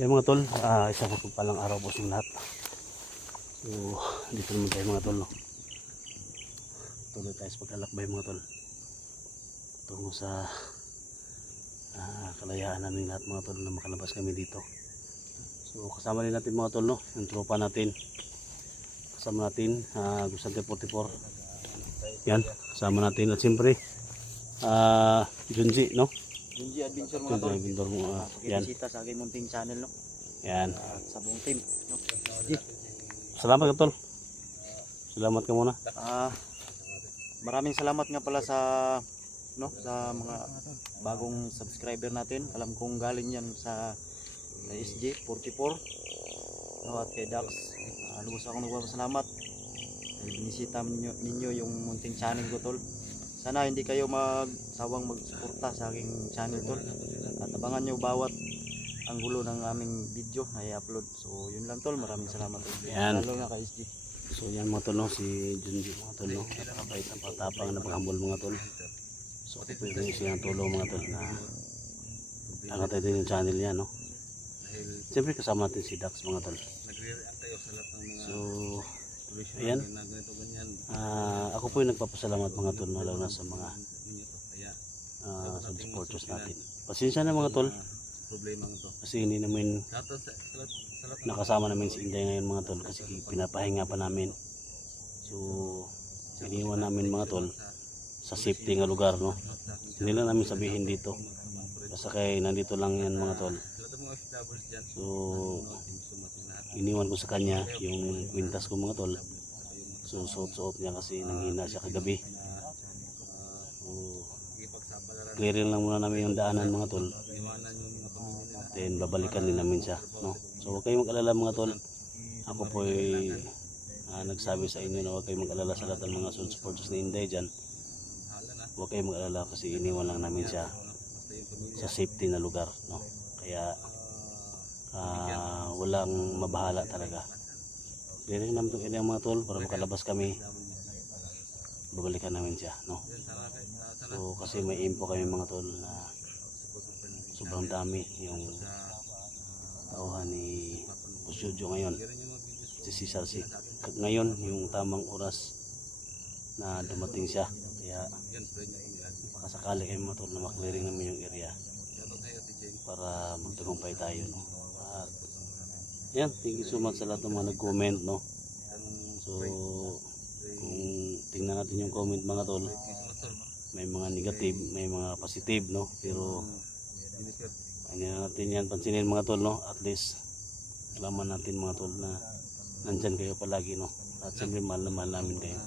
Yan mga tol, isang palang araw po sa lahat. So, dito naman tayo mga tol, no? Tuloy tayo sa paglalakbay mga tol. Tungo sa kalayaan namin lahat mga tol na makalabas kami dito. So, kasama din natin mga tol, no? Yung tropa natin. Kasama natin, Gusante 44. Yan, kasama natin. At siyempre, Junji, no? Junji Adventure mga tol. Yan. Pakibisita sa aking munting channel, no? Yan. At sa buong team, no? Salamat ka tol. Salamat ka muna. Maraming salamat nga pala sa sa mga bagong subscriber natin. Alam kong galing yan sa SG 44, no, at kay Dax. Lubos akong nagpapasalamat. Binisita ninyo yung munting channel ko tol. Sana hindi kayo magsawang magsuporta sa aking channel tol. At abangan nyo bawat ang gulo ng aming video na i-upload. So yun lang tol, maraming salamat tol. Yan. Lalo na kay SG. So yan mga tol, no? Si Junji mga tol, no? Napakabait ang patapang na paghambol mga tol. So ako po yung siyang tulong mga tol na angat din yung channel niya, no? Siyempre kasama natin si Dax mga tol. So ayan, ako po yung nagpapasalamat mga tol, lalo na sa mga supporters natin. Pasensya na mga tol, kasi hindi namin nakasama namin si Inday ngayon mga tol, kasi pinapahinga pa namin. So iniwan namin mga tol sa safety nga lugar, no? Hindi lang namin sabihin dito kasi kay nandito lang yan mga tol. So iniwan ko sa kanya yung kwintas ko mga tol. So suot-suot niya kasi nanghina siya kagabi. So clearin lang muna namin yung daanan mga tol, then babalikan din namin siya, no? So huwag kayong mag-alala mga tol. Ako po ay nagsabi sa inyo na huwag kayong mag-alala sa lahat ng mga supporters ni Inday dyan. Huwag kayong mag-alala kasi iniwan lang namin siya sa safety na lugar, no? Kaya walang mabahala talaga. Clearing namin itong ilang mga tol para makalabas kami. Babalikan namin siya, no? So kasi may info kami mga tol na sobrang dami yung tauhan ni Pusyojo ngayon. Si Cesar ngayon yung tamang oras na dumating siya. Kaya makasakali kayo mga tol na maklearing namin yung area para magtagumpay tayo, no? At yan, thank you so much sa lahat ng mga nag-comment, no? So kung tingnan natin yung comment mga tol, may mga negative, may mga positive, no? Pero kanya natin yan pansinin mga tol, no? At least alaman natin mga tol na nandyan kayo palagi, no? At siyempre mahal na mahal namin kayo.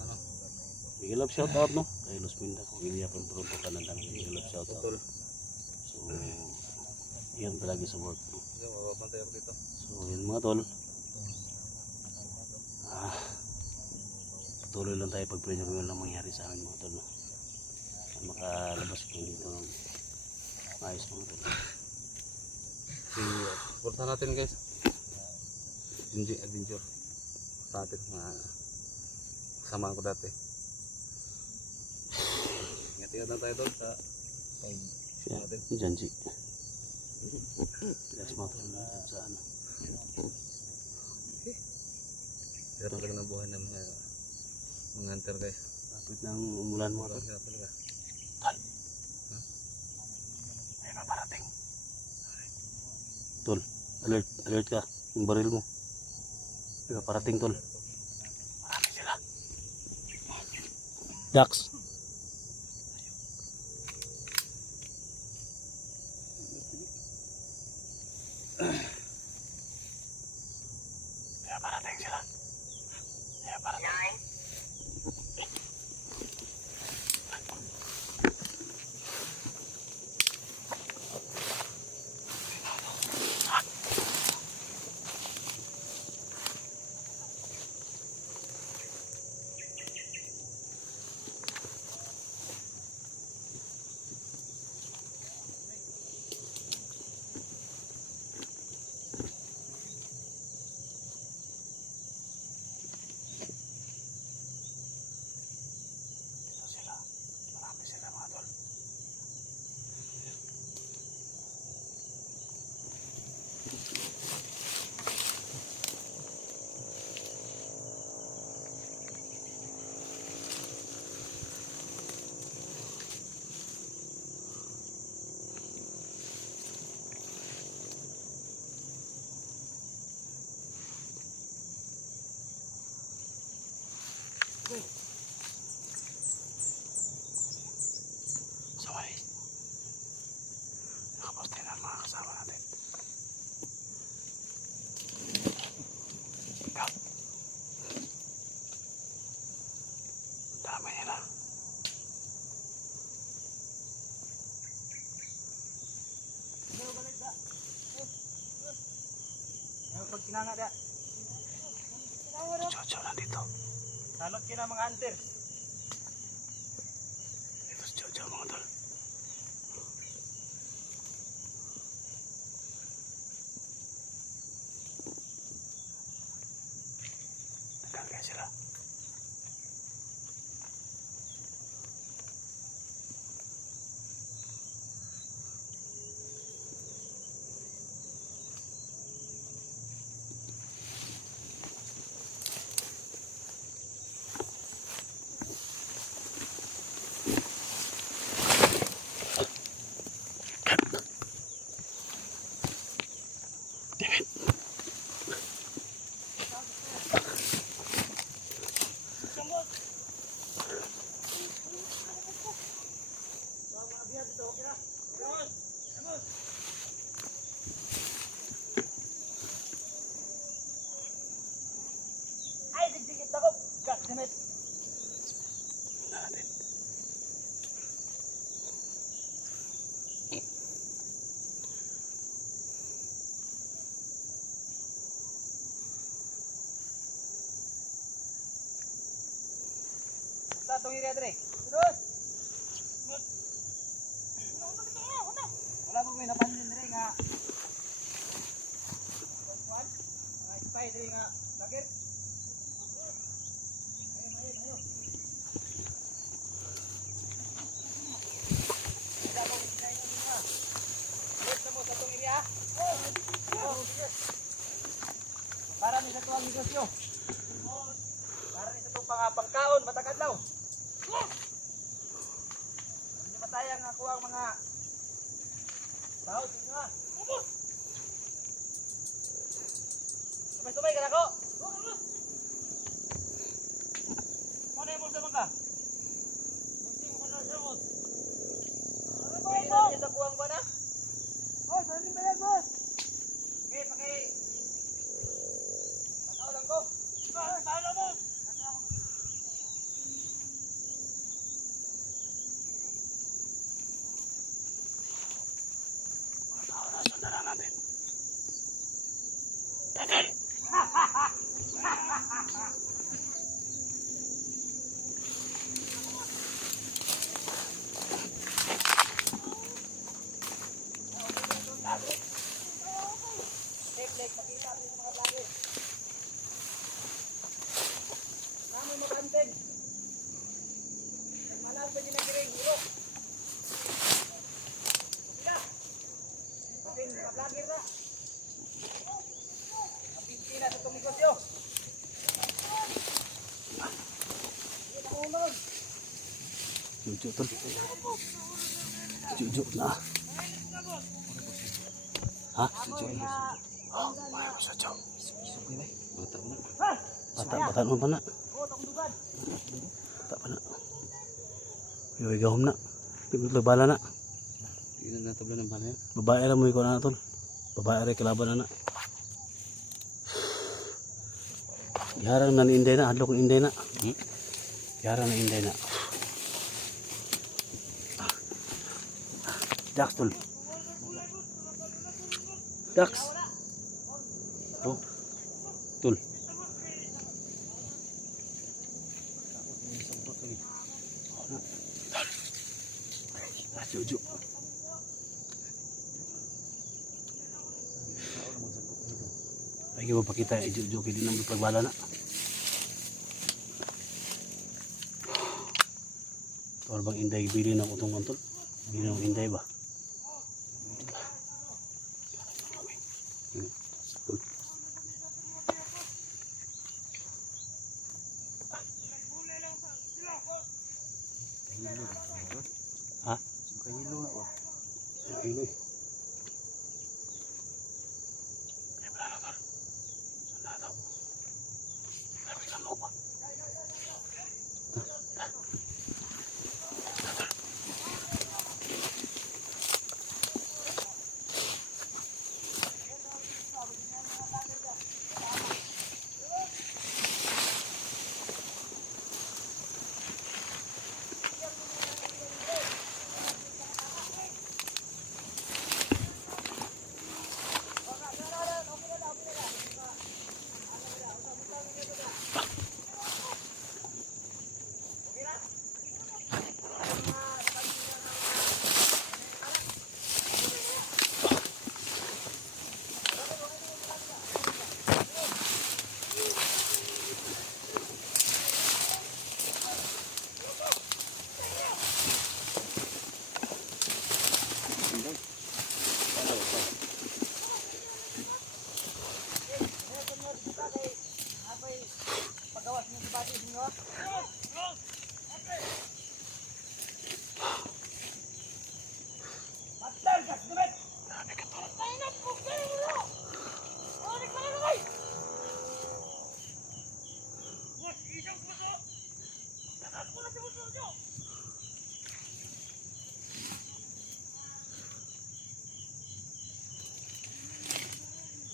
Big love shout out, no? Kay Los Pinda, kung hindi ako pruto ka ng dami, big love shout out. So yan palagi sa work, no? So yun mga tol, tuloy lang tayo pag-pray na kung lang mangyari sa amin mga tol, no? Makalabas ko dito ng maayos mga tol. Suportahan natin guys. Junji Adventure sa atin na kasamaan ko dati. Ingat-ingat na tayo doon sa Junji. Yes mga tol, sa ano. Hirap talaga ng buhay ng mga hunter guys. Lapit ng umulan mga tol. Hirap talaga. Tol. May paparating. Tol, alert ka. Yung baril mo. May paparating tol. Marami sila. Dax. May paparating sila. May paparating. So guys, nakaposte na ang mga kasama natin. Ikaw. Dami nila. Pag kinanga da. Chow-chow nandito. Salot kina mga hunter. Ito si Chow-chow mga tol. Tagal kaya sila. Ay, digdigit ako. God damn it. Natin. Tatong iri adre. Terus. Wala mo may napansin dire nga. Kuan? Mga spy dire nga. Lakir. Ayo. Para ni sa tuwang negosyo. Para ni sa tuwang pangkaon, matagad daw. Hindi matayang ako ang mga tao dito ha. Sumay-sumay ka na ko. Ano yung bulsa ka? Pwede natin sa kuwang ba na? Oh, saan ba yan, boss? Okay, Panaw lang ko. Paano mo? Sundan lang natin. Tagal. Leg, makita natin sa mga vlogger. Namoy mabanten. Nagmalag ba din ang giring, hiro? Kapila. Kapin, mga vlogger na. Kapinti na sa itong negosyo. Hindi na unod. Jujuk tol. Jujuk na. Ha? Oh, may sa Chow. Bata mo pa na. Oh, itong dugan. Bata pa na. Yoy gahom na. Tigbala na. Hindi na natabla ng bala yan. Babae ra mo ikaw na tol. Babae ra kalaban na. Giharang na ni Inday na, adlok ni Inday na. Giharang na Inday na. Dax tol. Dax. Oh. Tol. Jujuk. Lagi mo pakita jujuk hindi nang pagbala na. Tol bang Inday bili ng utong kontol? Bili ng Inday ba? Ha? Kahilo na ba? Iloy. Ay, wala na tol. Saan na daw? Lapit lang ako ba?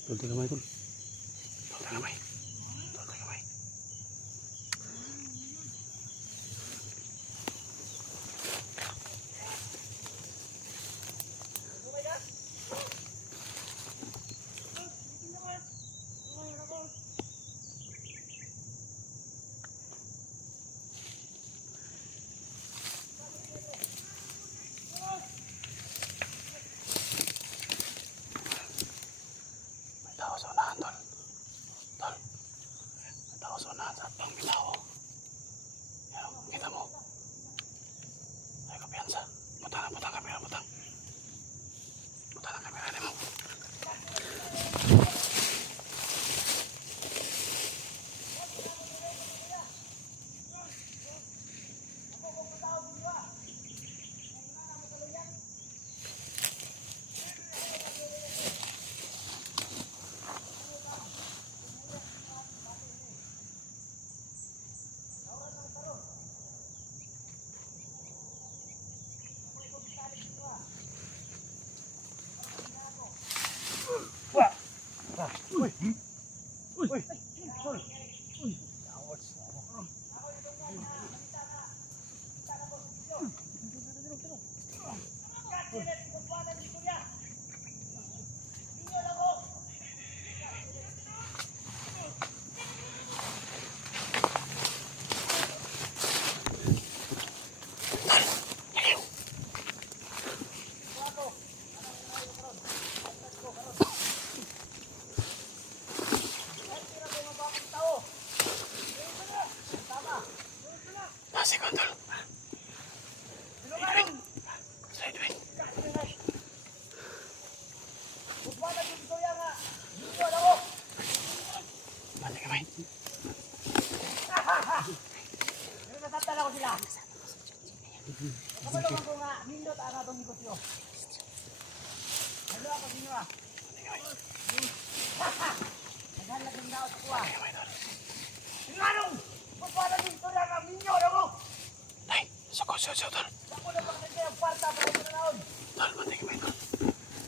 Tol, tol kamay, tol. Tol, tol kamay. Tol, tol kamay. May tao sa unahan, tol. Tol. May tao sa unahan sa atbang bitaw. Yan, oh, kita mo. Ay, kapiyansa. Butang na, butang kamera, butang. Butang na kamera, di mo. Nasi kontol. Sideway. Balik kamay. Nay, soko, tol. Tol, balik kamay, tol. Tol.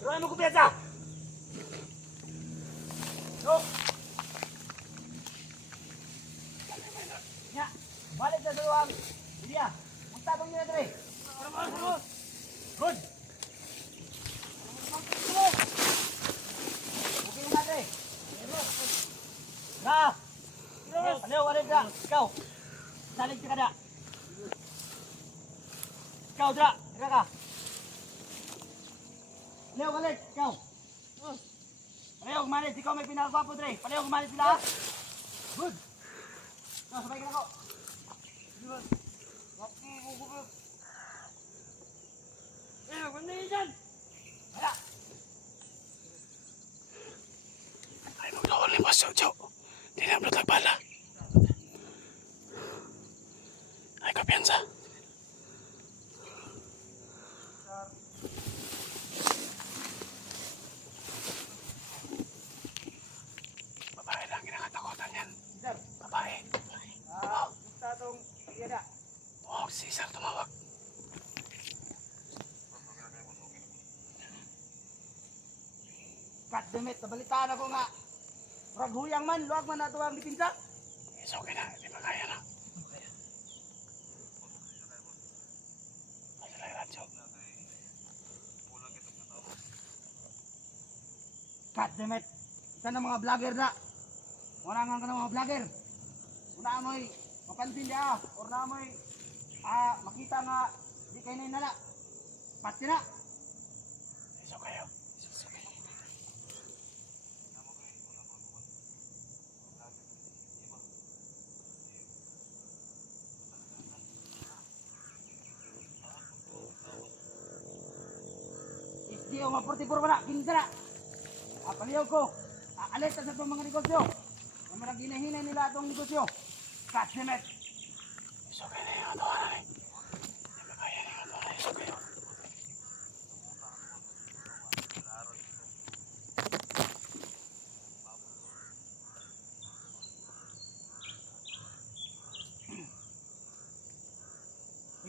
Ruang mo kumpiyansa! No! Nya, balik sa ruang. Dia, punta tong niya dre. Good. Okay na dre. Na. Ano, wala ka? Ikaw. Salig ka kada. Ikaw dra, dra ka. Pareho galit, ikaw. Pareho kumalit, ikaw may pinakagwapo, Dre. Pareho kumalit sila. Good. So, sabay ka na ko. Ganda yun dyan. Wala. Ay, magdawal ni Boss Jojo. Di na abot lagbala. Ay, kapiyansa. Babae lang kinakatakutan yan. Sir, Babae. bukta tong iyada. Huwag si Sir tumawag. God damn it, nabalitaan ako nga. Rag huyang man, luwag man na ito ang dipinsa. It's okay na, hindi makaya na. Masala yung radyo. God damn it. Isa na mga vlogger na. Warangan ka ng mga vlogger. Una mo'y mapansin niya, or na mo'y makita nga di kayo na inala. Pati na. It's okay. iyo nga 44 wala, 15 na. Paliyaw ko. Alit sa itong mga negosyo. Ang mga ginahinay nila itong negosyo. Catch them it. So kaya na yung tawanan eh. Hindi ba kaya na yung tawanan eh. So kayo.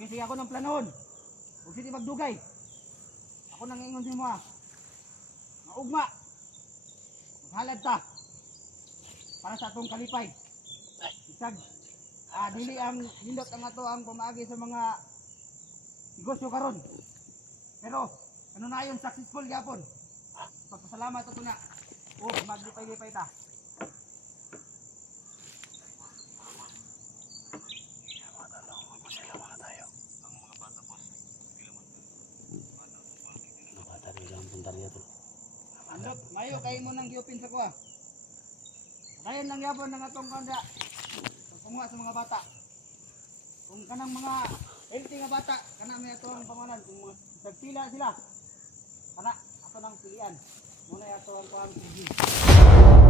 Sige ako ng planahon. Huwag sila magdugay. Ako nang ingon si mo ha. Maugma. Maghalad ta. Para sa atong kalipay. Isag. Dili ang nindot ang ato ang pumagi sa mga negosyo karon. Pero ano na yun, successful yapon. Pagpasalamat ito na. Maglipay-lipay ta. Andot, mayo kayo mo nang giupin sa kuha. Dayon lang yapon ng atong kanda. Pagpunga sa mga bata. Kung kanang mga healthy nga bata, kana may atong pangalan. Kung nagpila sila, kana ato nang pilian. Muna ato ang kuha.